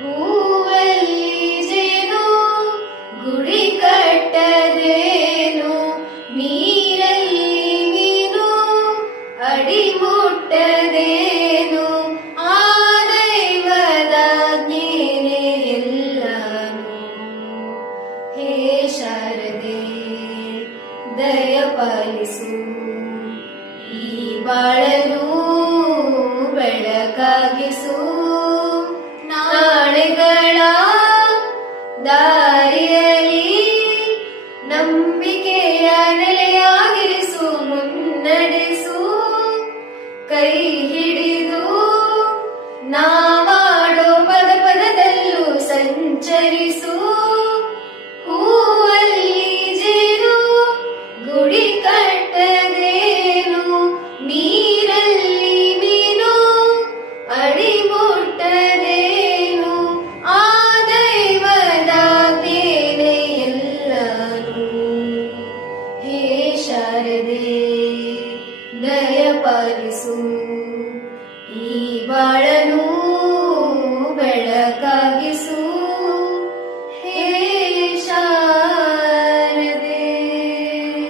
ಹೂವಲ್ಲಿ ಜೇನು ಗುಡಿ ಕಟ್ಟದೇನು, ನೀರಲ್ಲಿ ಮೀನು ಅಡಿ ಮುಟ್ಟದೇನು, ಆ ದೈವದಾಜ್ಞೆನೇ ಎಲ್ಲಾನು. ಹೇ ಶಾರದೆ ದಯ ಪಾಲಿಸು, ಈ ಬಾಳನು ಬೆಳಕಾಗಿಸು. ನಾಳೆಗಳ ದಾರಿಯಲ್ಲಿ ನಂಬಿಕೆಯ ನೆಲೆಯಾಗಿರಿಸು, ಮುನ್ನಡೆಸು. ಕೈ ಹಿಡಿದು ನಾವಾಡೋ ಪದ ಪದದಲ್ಲೂ ಸಂಚರಿಸು. ಹೂವಲ್ಲಿ ಜೇನು ಗುಡಿ ಕಟ್ಟದೇನು, ನೀರಲ್ಲಿ ಮೀನು ಅಡಿ ಮುಟ್ಟದೇನು, ಆ ದೈವದಾಜ್ಞೆನೇ ಎಲ್ಲಾನು. ಹೇ ಶಾರದೆ ದಯ ಪಾಲಿಸು, ಈ ಬಾಳ